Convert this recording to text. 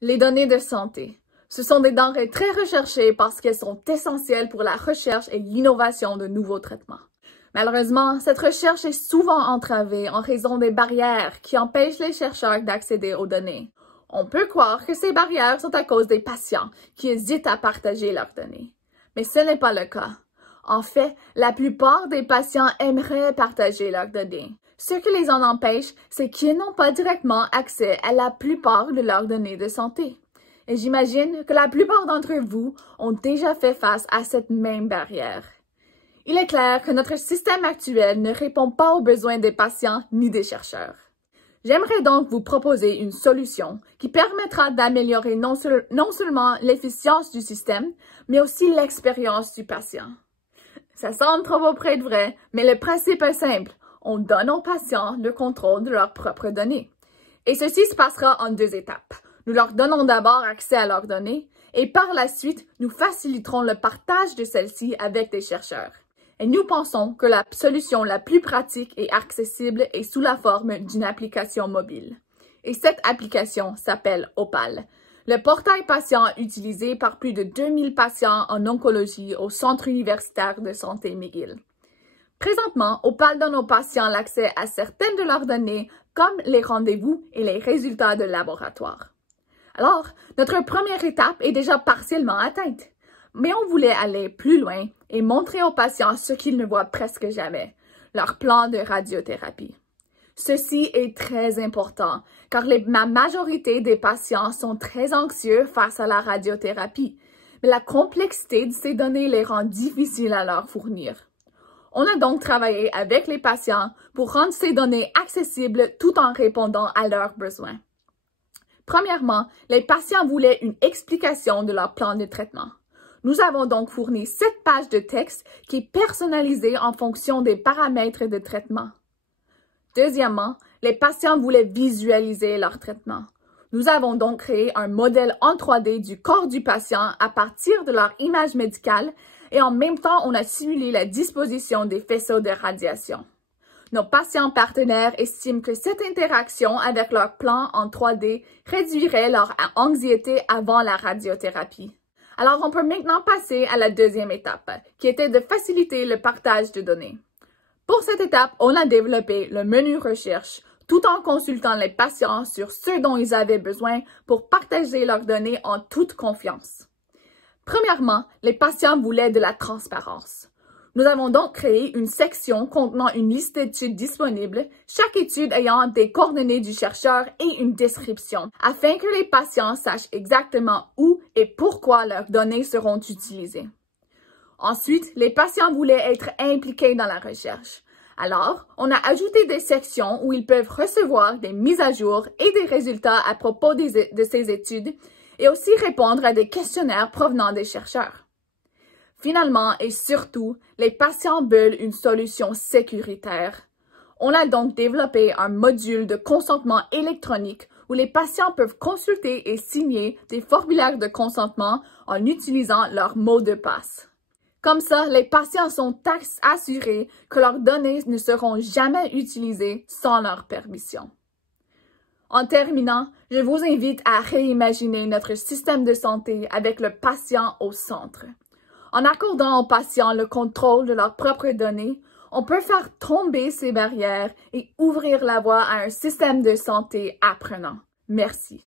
Les données de santé. Ce sont des denrées très recherchées parce qu'elles sont essentielles pour la recherche et l'innovation de nouveaux traitements. Malheureusement, cette recherche est souvent entravée en raison des barrières qui empêchent les chercheurs d'accéder aux données. On peut croire que ces barrières sont à cause des patients qui hésitent à partager leurs données. Mais ce n'est pas le cas. En fait, la plupart des patients aimeraient partager leurs données. Ce qui les en empêche, c'est qu'ils n'ont pas directement accès à la plupart de leurs données de santé. Et j'imagine que la plupart d'entre vous ont déjà fait face à cette même barrière. Il est clair que notre système actuel ne répond pas aux besoins des patients ni des chercheurs. J'aimerais donc vous proposer une solution qui permettra d'améliorer non seulement l'efficience du système, mais aussi l'expérience du patient. Ça semble trop auprès de vrai, mais le principe est simple. On donne aux patients le contrôle de leurs propres données. Et ceci se passera en 2 étapes. Nous leur donnons d'abord accès à leurs données et par la suite, nous faciliterons le partage de celles-ci avec des chercheurs. Et nous pensons que la solution la plus pratique et accessible est sous la forme d'une application mobile. Et cette application s'appelle Opal, le portail patient utilisé par plus de 2000 patients en oncologie au Centre universitaire de santé McGill. Présentement, Opal donne aux patients l'accès à certaines de leurs données, comme les rendez-vous et les résultats de laboratoire. Alors, notre première étape est déjà partiellement atteinte. Mais on voulait aller plus loin et montrer aux patients ce qu'ils ne voient presque jamais, leur plan de radiothérapie. Ceci est très important, car la majorité des patients sont très anxieux face à la radiothérapie, mais la complexité de ces données les rend difficiles à leur fournir. On a donc travaillé avec les patients pour rendre ces données accessibles tout en répondant à leurs besoins. Premièrement, les patients voulaient une explication de leur plan de traitement. Nous avons donc fourni 7 pages de texte qui est personnalisée en fonction des paramètres de traitement. Deuxièmement, les patients voulaient visualiser leur traitement. Nous avons donc créé un modèle en 3D du corps du patient à partir de leur image médicale et en même temps, on a simulé la disposition des faisceaux de radiation. Nos patients partenaires estiment que cette interaction avec leur plan en 3D réduirait leur anxiété avant la radiothérapie. Alors, on peut maintenant passer à la deuxième étape, qui était de faciliter le partage de données. Pour cette étape, on a développé le menu recherche, tout en consultant les patients sur ce dont ils avaient besoin pour partager leurs données en toute confiance. Premièrement, les patients voulaient de la transparence. Nous avons donc créé une section contenant une liste d'études disponibles, chaque étude ayant des coordonnées du chercheur et une description, afin que les patients sachent exactement où et pourquoi leurs données seront utilisées. Ensuite, les patients voulaient être impliqués dans la recherche. Alors, on a ajouté des sections où ils peuvent recevoir des mises à jour et des résultats à propos de ces études et aussi répondre à des questionnaires provenant des chercheurs. Finalement et surtout, les patients veulent une solution sécuritaire. On a donc développé un module de consentement électronique où les patients peuvent consulter et signer des formulaires de consentement en utilisant leur mot de passe. Comme ça, les patients sont assurés que leurs données ne seront jamais utilisées sans leur permission. En terminant, je vous invite à réimaginer notre système de santé avec le patient au centre. En accordant aux patients le contrôle de leurs propres données, on peut faire tomber ces barrières et ouvrir la voie à un système de santé apprenant. Merci.